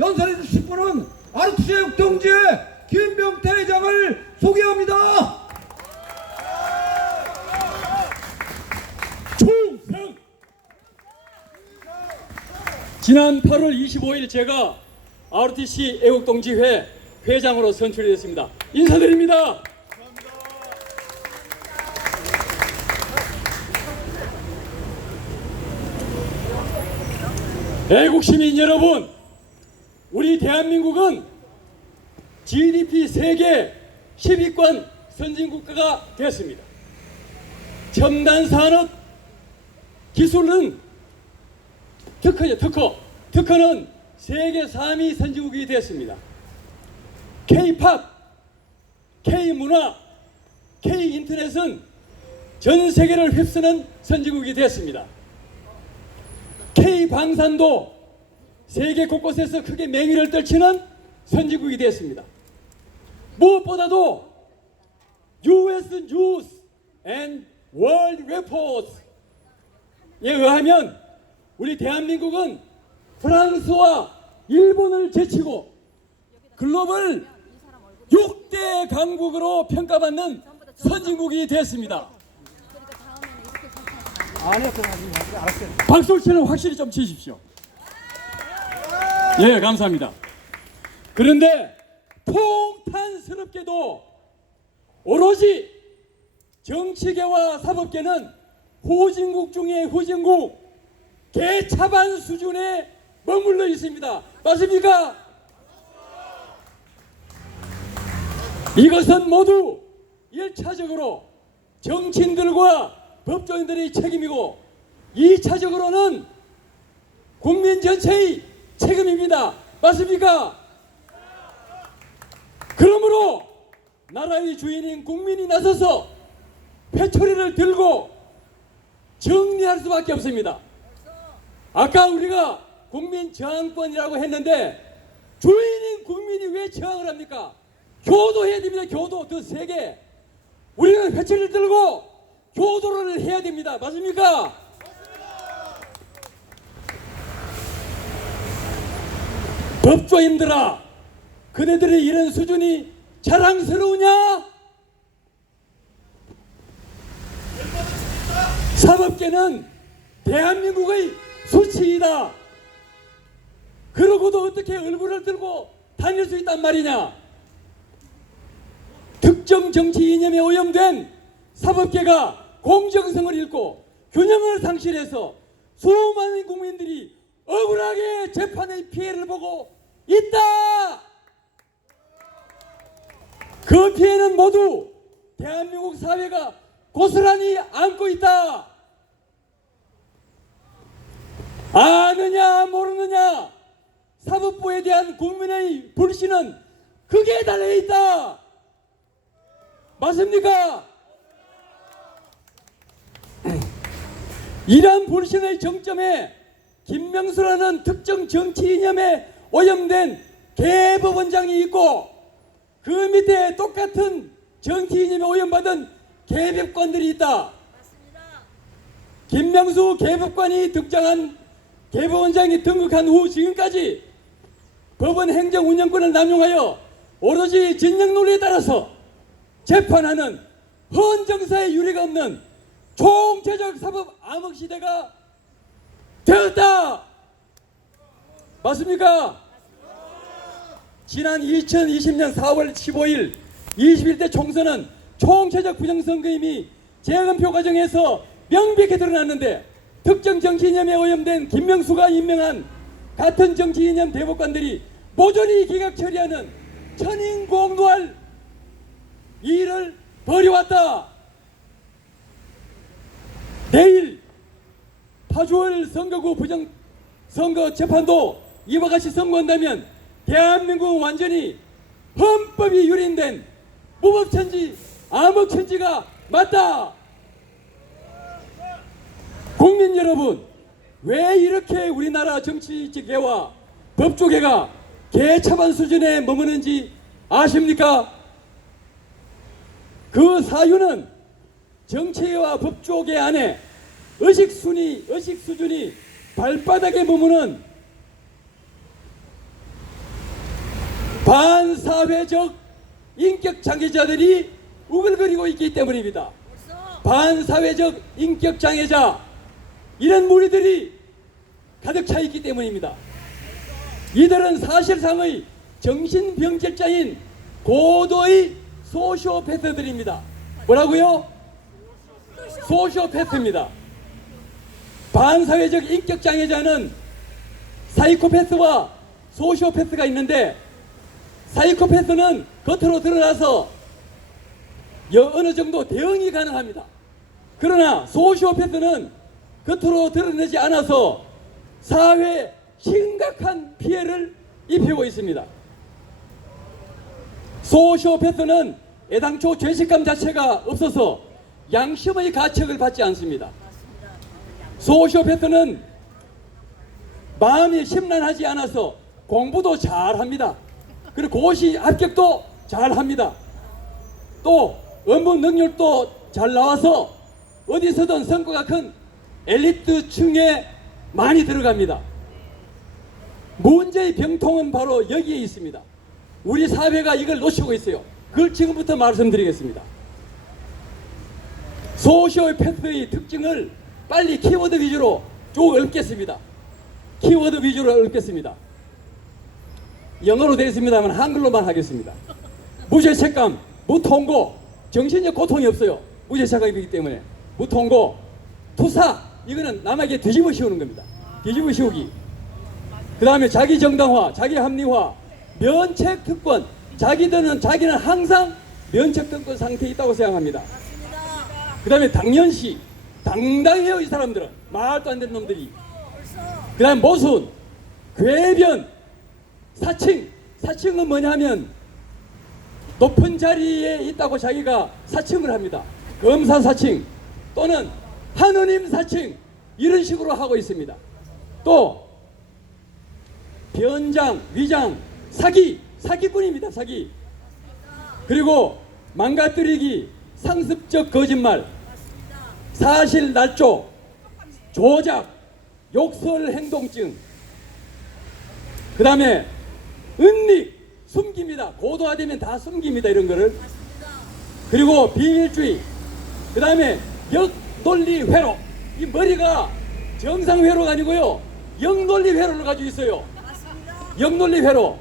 연설해 주실 분은 아르투제육 동지 김병태 회장을 소개합니다. 충성! 지난 8월 25일 제가 ROTC 애국동지회 회장으로 선출이 됐습니다. 인사드립니다. 애국 시민 여러분, 우리 대한민국은 GDP 세계 10위권 선진국가가 되었습니다. 첨단 산업 기술은 특허는 세계 3위 선진국이 되었습니다. K-팝, K-문화, K-인터넷은 전 세계를 휩쓰는 선진국이 되었습니다. K-방산도 세계 곳곳에서 크게 맹위를 떨치는 선진국이 되었습니다. 무엇보다도 US News and World Report에 의하면 우리 대한민국은 프랑스와 일본을 제치고 글로벌 6대 강국으로 평가받는 선진국이 되었습니다. 박수치는 확실히 좀 치십시오. 예, 감사합니다. 그런데 통탄스럽게도 오로지 정치계와 사법계는 후진국 중에 후진국 개차반 수준에 머물러 있습니다. 맞습니까? 이것은 모두 1차적으로 정치인들과 법조인들의 책임이고 2차적으로는 국민 전체의 책임입니다. 맞습니까? 그러므로 나라의 주인인 국민이 나서서 회초리를 들고 정리할 수밖에 없습니다. 아까 우리가 국민 저항권이라고 했는데 주인인 국민이 왜 저항을 합니까? 교도해야 됩니다. 교도 더 세게. 우리는 회초리를 들고 교도를 해야 됩니다. 맞습니까? 법조인들아, 그네들의 이런 수준이 자랑스러우냐? 사법계는 대한민국의 수치이다. 그러고도 어떻게 얼굴을 들고 다닐 수 있단 말이냐? 특정 정치 이념에 오염된 사법계가 공정성을 잃고 균형을 상실해서 수많은 국민들이 억울하게 재판의 피해를 보고 있다. 그 피해는 모두 대한민국 사회가 고스란히 안고 있다. 아느냐 모르느냐, 사법부에 대한 국민의 불신은 극에 달해 있다. 맞습니까? 이러한 불신의 정점에 김명수라는 특정 정치 이념에 오염된 개법원장이 있고 그 밑에 똑같은 정치 이념에 오염받은 개법관들이 있다. 김명수 개법관이 등장한 개법원장이 등극한 후 지금까지 법원 행정 운영권을 남용하여 오로지 진영 논리에 따라서 재판하는 헌정사의 유례가 없는 총체적 사법 암흑시대가 되었다. 맞습니까? 지난 2020년 4월 15일 21대 총선은 총체적 부정선거임이 재검표 과정에서 명백히 드러났는데 특정 정치 이념에 오염된 김명수가 임명한 같은 정치 이념 대법관들이 모조리 기각 처리하는 천인공노할 일을 벌여왔다. 내일 파주월 선거구 부정선거 재판도 이와 같이 선고한다면 대한민국은 완전히 헌법이 유린된 무법천지 암흑천지가 맞다. 국민 여러분, 왜 이렇게 우리나라 정치계와 법조계가 개차반 수준에 머무는지 아십니까? 그 사유는 정치와 법조계 안에 의식 수준이 발바닥에 머무는 반사회적 인격 장애자들이 우글거리고 있기 때문입니다. 반사회적 인격 장애자 이런 무리들이 가득 차 있기 때문입니다. 이들은 사실상의 정신병질자인 고도의 소시오패스들입니다. 뭐라고요? 소시오패스입니다. 반사회적 인격 장애자는 사이코패스와 소시오패스가 있는데, 사이코패스는 겉으로 드러나서 어느 정도 대응이 가능합니다. 그러나 소시오패스는 겉으로 드러내지 않아서 사회에 심각한 피해를 입히고 있습니다. 소시오패스는 애당초 죄책감 자체가 없어서 양심의 가책을 받지 않습니다. 소시오패스는 마음이 심란하지 않아서 공부도 잘합니다. 그리고 고시 합격도 잘합니다. 또 업무 능력도 잘 나와서 어디서든 성과가 큰 엘리트층에 많이 들어갑니다. 문제의 병통은 바로 여기에 있습니다. 우리 사회가 이걸 놓치고 있어요. 그걸 지금부터 말씀드리겠습니다. 소시오패스의 특징을 빨리 키워드 위주로 쭉 읊겠습니다. 키워드 위주로 읊겠습니다. 영어로 되어 있습니다만 한글로만 하겠습니다. 무죄책감, 무통고, 정신적 고통이 없어요. 무죄책감이기 때문에. 무통고, 투사, 이거는 남에게 뒤집어 씌우는 겁니다. 뒤집어 씌우기. 그 다음에 자기 정당화, 자기 합리화, 면책 특권. 자기는 항상 면책 특권 상태에 있다고 생각합니다. 그 다음에 당연시, 당당해요. 이 사람들은 말도 안 되는 놈들이. 그 다음에 모순, 궤변, 사칭은 뭐냐면 높은 자리에 있다고 자기가 사칭을 합니다. 검사 사칭 또는 하느님 사칭, 이런 식으로 하고 있습니다. 또 변장, 위장, 사기꾼입니다. 사기. 그리고 망가뜨리기, 상습적 거짓말, 사실 날조, 조작, 욕설 행동증, 그 다음에 은닉, 숨깁니다. 고도화되면 다 숨깁니다. 이런 거를. 그리고 비밀주의, 그 다음에 역논리 회로. 이 머리가 정상 회로가 아니고요, 역논리 회로를 가지고 있어요. 역논리 회로.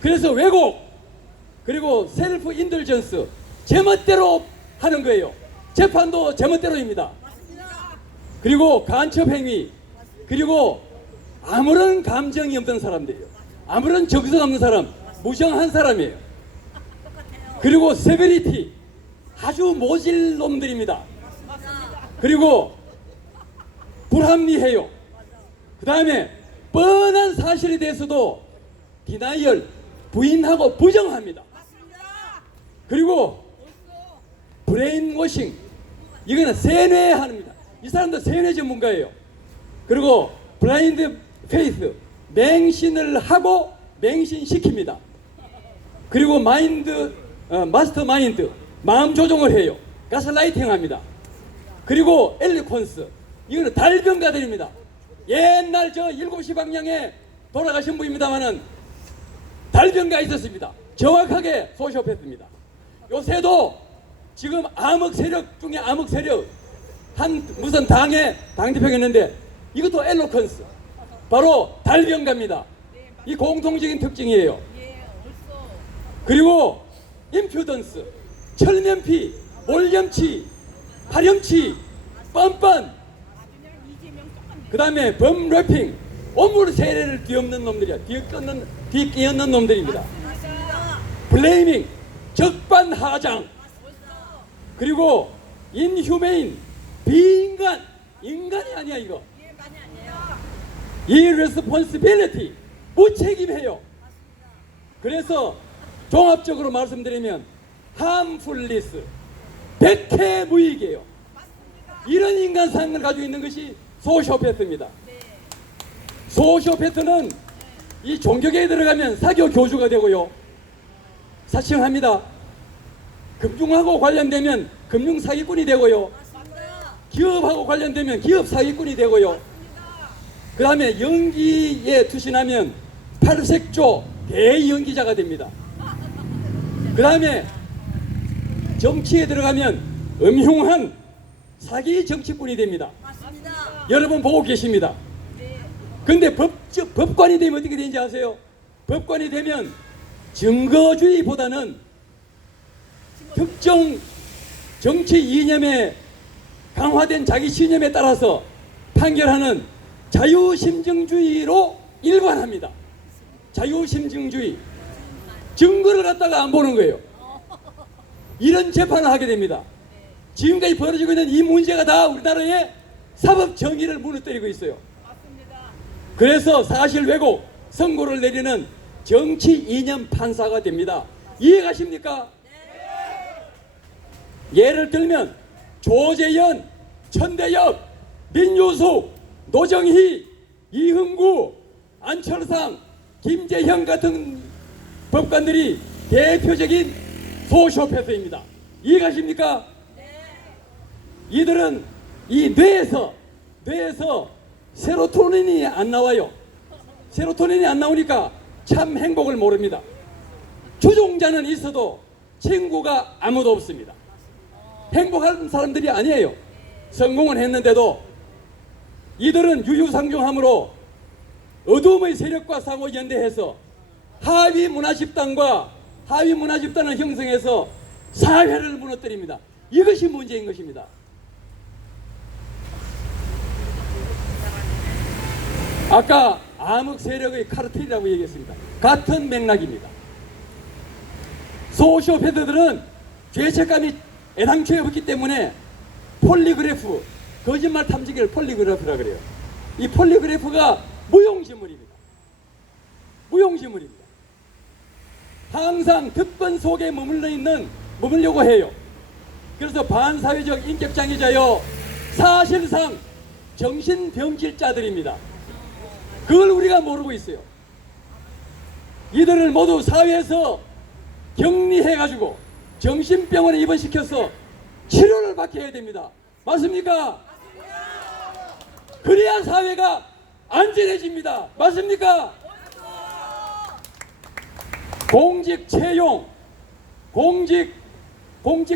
그래서 왜곡, 그리고 셀프 인들전스, 제멋대로 하는 거예요. 재판도 제멋대로입니다. 그리고 간첩행위, 그리고 아무런 감정이 없는 사람들이에요. 아무런 정성 없는 사람, 무정한 사람이에요. 그리고 세베리티, 아주 모질 놈들입니다. 그리고 불합리해요. 그 다음에 뻔한 사실에 대해서도 디나이얼, 부인하고 부정합니다. 그리고 브레인워싱, 이거는 세뇌합니다. 이 사람도 세뇌 전문가예요. 그리고 블라인드 페이스, 맹신을 하고 맹신시킵니다. 그리고 마스터 마인드, 마음 조종을 해요. 가스라이팅 합니다. 그리고 엘리콘스, 이거는 달변가들입니다. 옛날 저 7시 방향에 돌아가신 분입니다만은 달변가 있었습니다. 정확하게 소시오패스입니다. 요새도 지금 암흑 세력 중에 암흑 세력, 한 무슨 당의 당대표가 있는데 이것도 엘로컨스, 바로 달변가입니다. 이 공통적인 특징이에요. 그리고 임퓨던스, 철면피, 몰염치, 파렴치, 뻔뻔, 그 다음에 범래핑, 오물 세례를 뒤엎는 놈들이야. 뒤끼얹는 놈들입니다. 블레이밍, 적반하장, 그리고 인휴메인, 비인간, 인간이 아니야 이거. irresponsibility, 무책임해요. 그래서 종합적으로 말씀드리면 harmfulness, 백해무익이에요. 이런 인간상을 가지고 있는 것이 소시오패스입니다. 소시오패스는 이 종교계에 들어가면 사교 교주가 되고요, 사칭합니다. 금융하고 관련되면 금융 사기꾼이 되고요, 기업하고 관련되면 기업 사기꾼이 되고요, 그 다음에 연기에 투신하면 팔색조, 대연기자가 됩니다. 그 다음에 정치에 들어가면 음흉한 사기 정치꾼이 됩니다. 여러분 보고 계십니다. 근데 법관이 되면 어떻게 되는지 아세요? 법관이 되면 증거주의보다는 특정 정치 이념에 강화된 자기 신념에 따라서 판결하는 자유심증주의로 일관합니다. 자유심증주의. 증거를 갖다가 안 보는 거예요. 이런 재판을 하게 됩니다. 지금까지 벌어지고 있는 이 문제가 다 우리나라의 사법 정의를 무너뜨리고 있어요. 그래서 사실 왜곡 선고를 내리는 정치 이념 판사가 됩니다. 이해가십니까? 예를 들면 조재현, 천대엽, 민유숙, 노정희, 이흥구, 안철상, 김재형 같은 법관들이 대표적인 소시오패스입니다. 이해가십니까? 이들은 이 뇌에서 세로토닌이 안 나와요. 세로토닌이 안 나오니까 참 행복을 모릅니다. 주종자는 있어도 친구가 아무도 없습니다. 행복한 사람들이 아니에요. 성공은 했는데도 이들은 유유상종함으로 어둠의 세력과 상호 연대해서 하위 문화 집단을 형성해서 사회를 무너뜨립니다. 이것이 문제인 것입니다. 아까 암흑 세력의 카르텔이라고 얘기했습니다. 같은 맥락입니다. 소시오패드들은 죄책감이 애당초에 없기 때문에 폴리그래프, 거짓말 탐지기를 폴리그래프라 그래요. 이 폴리그래프가 무용지물입니다. 무용지물입니다. 항상 특권 속에 머물려고 해요. 그래서 반사회적 인격장애자요, 사실상 정신병질자들입니다. 그걸 우리가 모르고 있어요. 이들을 모두 사회에서 격리해가지고 정신병원에 입원시켜서 치료를 받게 해야 됩니다. 맞습니까? 그래야 사회가 안전해집니다. 맞습니까? 공직 채용, 공직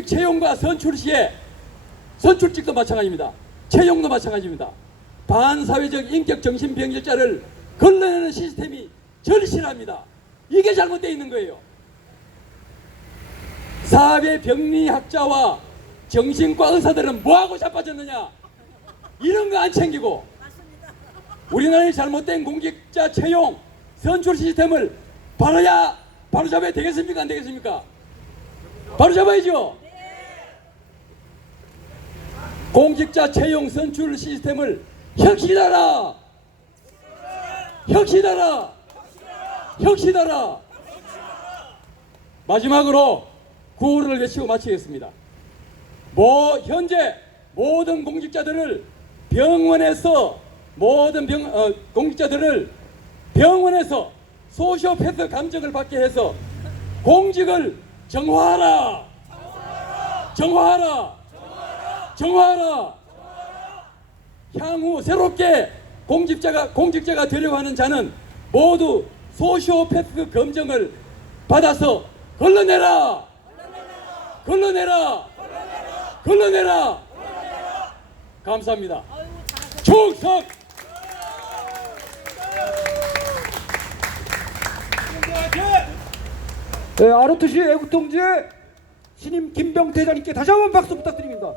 채용과 선출 시에 선출직도 마찬가지입니다. 채용도 마찬가지입니다. 반사회적 인격 정신병질자를 걸러내는 시스템이 절실합니다. 이게 잘못되어 있는 거예요. 사회병리학자와 정신과 의사들은 뭐하고 자빠졌느냐? 이런 거 안 챙기고 우리나라의 잘못된 공직자 채용 선출 시스템을 바로 잡아야 되겠습니까? 안 되겠습니까? 바로 잡아야죠. 공직자 채용 선출 시스템을 혁신하라. 마지막으로 구호를 외치고 마치겠습니다. 현재 모든 공직자들을 병원에서 소시오패스 감정을 받게 해서 공직을 정화하라. 향후 새롭게 공직자가 되려고 하는 자는 모두 소시오패스 검정을 받아서 걸러내라. 감사합니다. 충성! 네, 아르투시 애국동지의 신임 김병태 회장님께 다시 한번 박수 부탁드립니다.